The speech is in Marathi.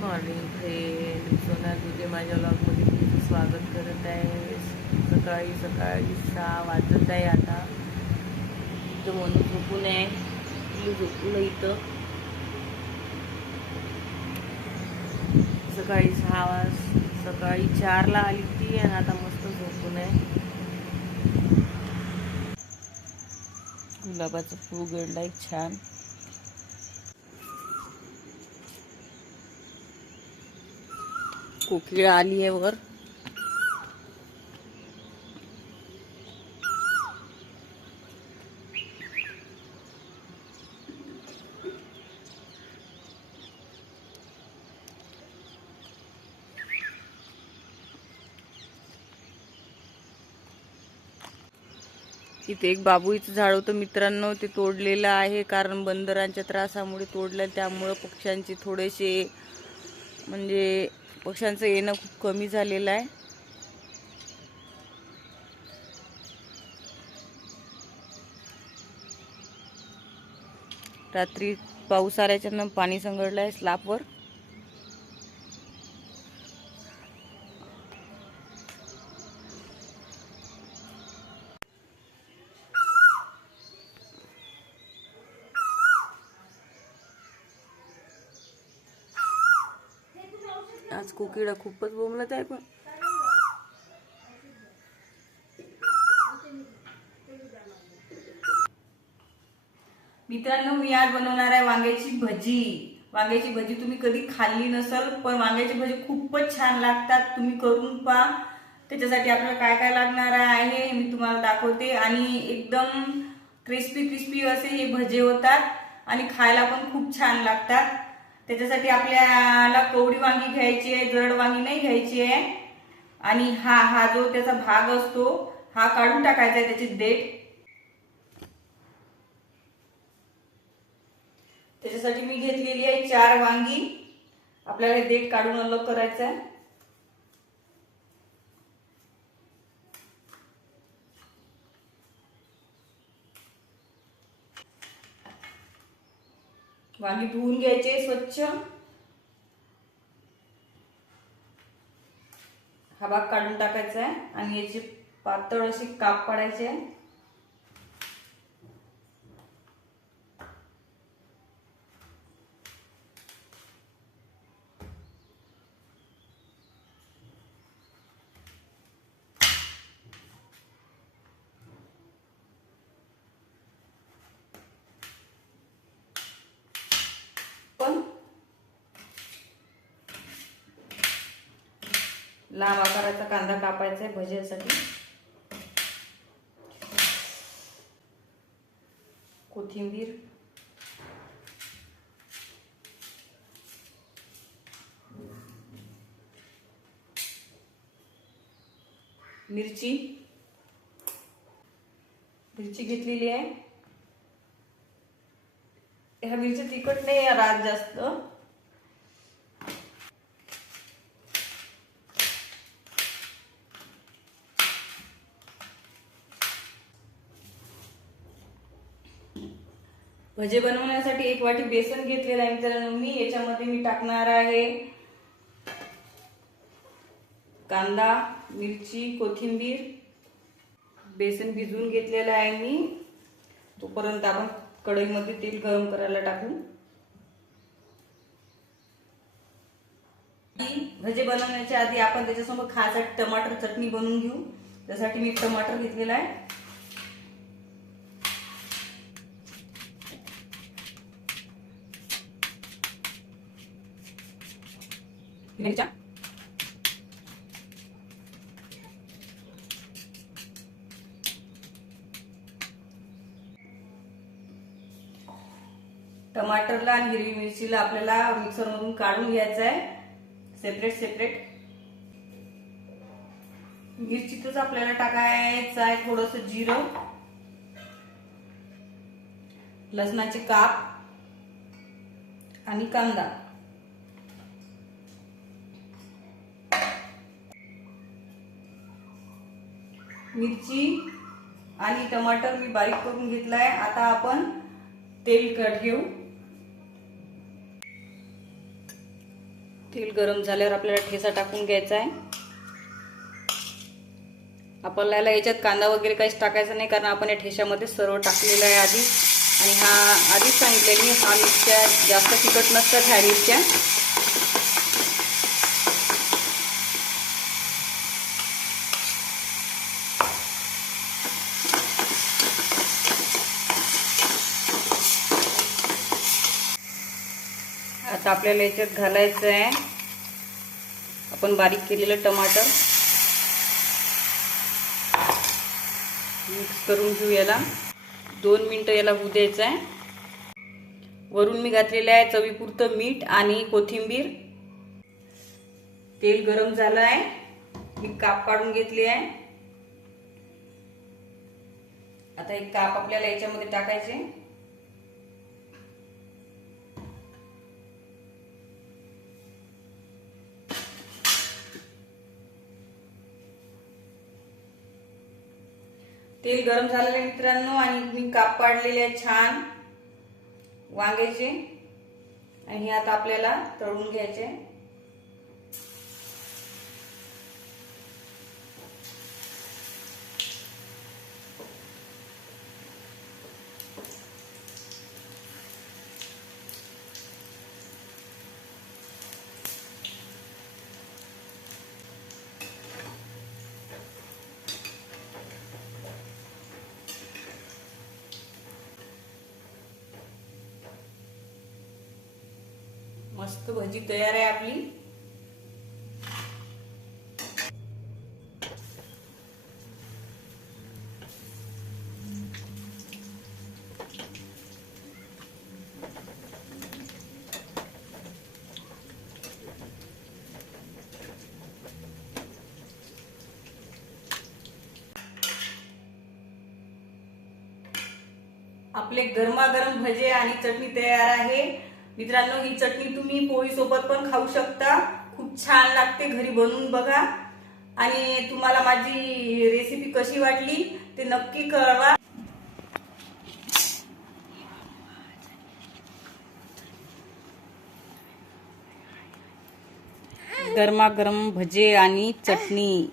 मॉर्निंग फ्रेंड सोना तुझे माझ्या ब्लॉगमध्ये तुमचं स्वागत करत आहे. सकाळी सकाळी सहा वाजत आहे आता. इथं म्हणून झोपून आहे. मी झोपून इथं. सकाळी सहा वाज सकाळी चारला आली ती आणि आता मस्त झोपून आहे. गुलाबाचं फूल उघडलं एक छान. कोकिळ आली आहे वर. इथे एक बाबूईचं झाड होतं. मित्रांनो ते तोडलेलं आहे कारण बंदरांच्या त्रासामुळे तोडलं त्यामुळं पक्ष्यांचे थोडेसे म्हणजे पक्ष्यांचं येणं खूप कमी झालेलं आहे. रात्री पाऊस आल्याच्यानं पाणी संघडलं आहे स्लापवर आज कोकिळा खूपच बोंबलत आहे पण मित्रांनो मी आज बनवणार आहे वांग्याची भजी. वांग्याची भजी तुम्ही कधी खाल्ली नसल पण वांग्याची भजी खूपच छान लागतात. तुम्ही करून पहा. त्याच्यासाठी आपल्याला काय काय लागणार आहे हे मी तुम्हाला दाखवते. आणि एकदम क्रिस्पी क्रिस्पी असे हे भजे होतात आणि खायला पण खूप छान लागतात. त्याच्यासाठी आपल्याला कवडी वांगी घ्यायची आहे जड वांगी नाही घ्यायची आहे. आणि हा हा जो त्याचा भाग असतो हा काढून टाकायचा आहे त्याची देठ. त्याच्यासाठी मी घेतलेली आहे चार वांगी. आपल्याला देठ काढून अलग करायचं आहे. वांगी धुवून घ्यायचे स्वच्छ. हा भाग काढून टाकायचा आहे आणि याची पातळ अशी काप पाडायची आहे पण लांब आकाराचा कांदा कापायचा आहे भज्यासाठी. कोथिंबीर. मिरची. मिरची घेतलेली आहे. ह्या मिरची तिखट नाही आहे रात जास्त. भजे बनवण्यासाठी एक वाटी बेसन घेतलेलं आहे. मित्रांनो मी याच्यामध्ये मी टाकणार आहे. कांदा मिरची कोथिंबीर बेसन भिजवून घेतलेलं आहे मी. तोपर्यंत आपण कढईमध्ये तेल गरम करायला टाकू. भजे बनवण्याच्या आधी आपण त्याच्यासोबत खायसाठी टमाटर चटणी बनवून घेऊ. त्यासाठी मी टमाटर घेतलेला आहे. मिरच्या टमाटरला आणि हिरवी मिरचीला आपल्याला मिक्सरमधून काढून घ्यायचं आहे. सेपरेट सेपरेट मिरचीतच आपल्याला टाकायचं आहे थोडस जिरं. लसणाचे काप आणि कांदा. मिरची आणि टमाटर मी बारीक करून घेतलाय. आता आपण तेल कट घेऊ. तेल गरम झाल्यावर आपल्याला ठेचा टाकून घ्यायचा आहे आपल्याला याच्यात कांदा वगैरे काहीच टाकायचा नाही कारण आपण या ठेशामध्ये सर्व टाकलेलं आहे आधी. आणि हा आधीच सांगितलं मी हा मिरच्या जास्त तिखट नसतात ह्या मिरच्या. आता आपल्याला याच्यात घालायचं आहे आपण बारीक केलेलं टमाटर. मिक्स करून घेऊ याला. दोन मिनटं याला होऊ द्यायचं आहे वरून मी घातलेलं आहे चवीपुरतं मीठ आणि कोथिंबीर. तेल गरम झालं आहे मी काप काढून घेतली आहे. आता एक काप आपल्याला याच्यामध्ये टाकायचे. तेल गरम झालेलं आहे मित्रांनो आणि मी काप पाडलेले आहे छान वांग्याचे. आणि हे आता आपल्याला तळून घ्यायचे मस्त भजी तयार आहे आपली. आपले गरमागरम भजे आणि चटणी तयार आहे. मित्रांनो ही चटणी तुम्ही पोळी सोबत पण खाऊ शकता. खूप छान लागते घरी बनवून बघा. आणि तुम्हाला माझी रेसिपी कशी वाटली ते नक्की कळवा. गरमागरम भजे आणि चटणी.